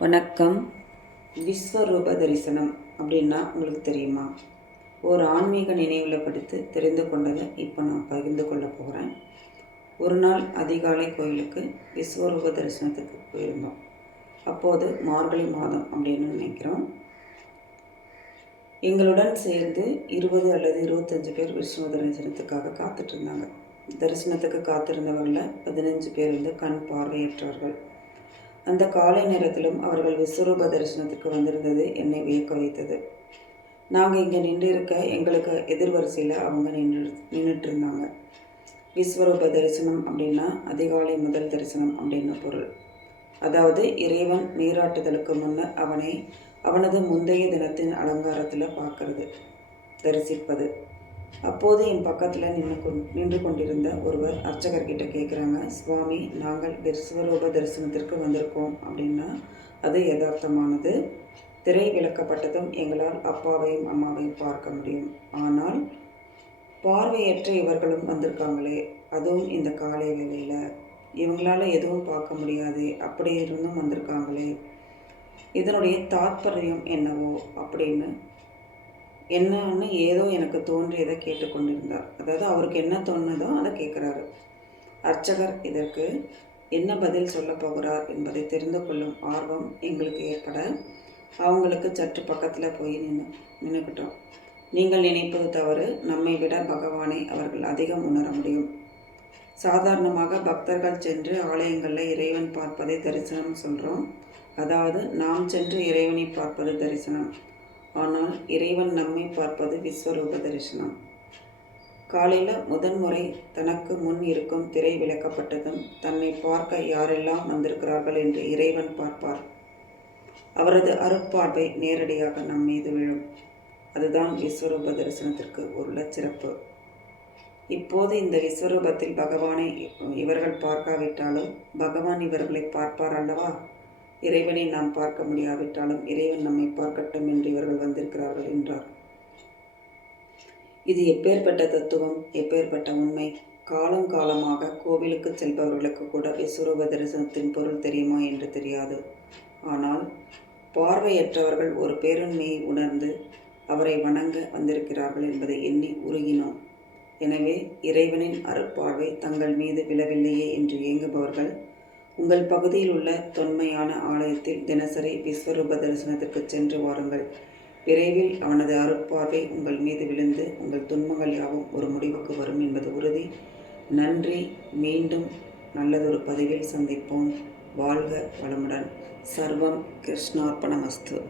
வணக்கம். விஸ்வரூப தரிசனம் அப்படின்னா உங்களுக்கு தெரியுமா? ஒரு ஆன்மீக நினைவில் படித்து தெரிந்து கொண்டதை இப்போ நான் பகிர்ந்து கொள்ள போகிறேன். ஒரு நாள் அதிகாலை கோயிலுக்கு விஸ்வரூப தரிசனத்துக்கு போயிருந்தோம். அப்போது மார்கழி மாதம் அப்படின்னு நினைக்கிறோம். எங்களுடன் சேர்ந்து இருபது அல்லது இருபத்தஞ்சு பேர் விஷ்ணு தரிசனத்துக்காக காத்துட்ருந்தாங்க தரிசனத்துக்கு காத்திருந்தவர்களில் பதினஞ்சு பேர் வந்து கண் பார்வையற்றவர்கள். அந்த காலை நேரத்திலும் அவர்கள் விஸ்வரூப தரிசனத்துக்கு வந்திருந்தது என்னை வியக்க வைத்தது. நாங்கள் இங்கே நின்று இருக்க எங்களுக்கு எதிர்வரிசையில் அவங்க நின்று நின்றுட்டு இருந்தாங்க விஸ்வரூப தரிசனம் அப்படின்னா அதிகாலை முதல் தரிசனம் அப்படின்னு பொருள். அதாவது இறைவன் நீராட்டுதலுக்கு முன்னர் அவனை அவனது முந்தைய தினத்தின் அலங்காரத்தில் பார்க்கறது தரிசிப்பது. அப்போது என் பக்கத்தில் நின்று கொண் நின்று கொண்டிருந்த ஒருவர் அர்ச்சகர்கிட்ட கேட்குறாங்க சுவாமி நாங்கள் விஸ்வரூப தரிசனத்திற்கு வந்திருக்கோம் அப்படின்னா அது யதார்த்தமானது. திரை விளக்கப்பட்டதும் எங்களால் அப்பாவையும் அம்மாவையும் பார்க்க முடியும். ஆனால் பார்வையற்ற இவர்களும் வந்திருக்காங்களே அதுவும் இந்த காலை வேளையில். இவங்களால் எதுவும் பார்க்க முடியாது அப்படி இருந்தும் வந்திருக்காங்களே. இதனுடைய தாத்பரியம் என்னவோ அப்படின்னு என்னன்னு ஏதோ எனக்கு தோன்றியதை கேட்டுக்கொண்டிருந்தார். அதாவது அவருக்கு என்ன தோணுதோ அதை கேட்குறாரு. அர்ச்சகர் இதற்கு என்ன பதில் சொல்ல போகிறார் என்பதை தெரிந்து கொள்ளும் ஆர்வம் எங்களுக்கு ஏற்பட அவங்களுக்கு சற்று பக்கத்தில் போய் நின்று நின்றுக்கிட்டோம் நீங்கள் நினைப்பது தவறு. நம்மை விட பகவானை அவர்கள் அதிகம் உணர முடியும். சாதாரணமாக பக்தர்கள் சென்று ஆலயங்களில் இறைவன் பார்ப்பதை தரிசனம் சொல்கிறோம் அதாவது நாம் சென்று இறைவனை பார்ப்பது தரிசனம். ஆனால் இறைவன் நம்மை பார்ப்பது விஸ்வரூப தரிசனம் காலையில் முதன்முறை தனக்கு முன் இருக்கும் திரை விளக்கப்பட்டதும் தன்னை பார்க்க யாரெல்லாம் வந்திருக்கிறார்கள் என்று இறைவன் பார்ப்பார். அவரது அருட்பார்வை நேரடியாக நம் மீது விழும். அதுதான் விஸ்வரூப தரிசனத்திற்கு உள்ள சிறப்பு. இப்போது இந்த விஸ்வரூபத்தில் பகவானை இவர்கள் பார்க்காவிட்டாலும் பகவான் இவர்களை பார்ப்பார் அல்லவா? இறைவனை நாம் பார்க்க முடியாவிட்டாலும் இறைவன் நம்மை பார்க்கட்டும் என்று இவர்கள் வந்திருக்கிறார்கள் என்றார். இது எப்பேற்பட்ட தத்துவம் எப்பேற்பட்ட உண்மை? காலம் காலமாக கோவிலுக்கு செல்பவர்களுக்கு கூட விஸ்வரூப தரிசனத்தின் பொருள் தெரியுமா என்று தெரியாது. ஆனால் பார்வையற்றவர்கள் ஒரு பேருண்மையை உணர்ந்து அவரை வணங்க வந்திருக்கிறார்கள் என்பதை எண்ணி உருகினோம். எனவே இறைவனின் அருட்பார்வை தங்கள் மீது விழவில்லையே என்று இயங்குபவர்கள் உங்கள் பகுதியில் உள்ள தொன்மையான ஆலயத்தில் தினசரி விஸ்வரூப தரிசனத்திற்கு சென்று வாருங்கள். விரைவில் அவனது அருட்பார்வை உங்கள் மீது விழுந்து உங்கள் துன்பங்கள் யாவும் ஒரு முடிவுக்கு வரும் என்பது உறுதி. நன்றி. மீண்டும் நல்லதொரு பதிவில் சந்திப்போம். வாழ்க வளமுடன். சர்வம் கிருஷ்ணார்ப்பணமஸ்து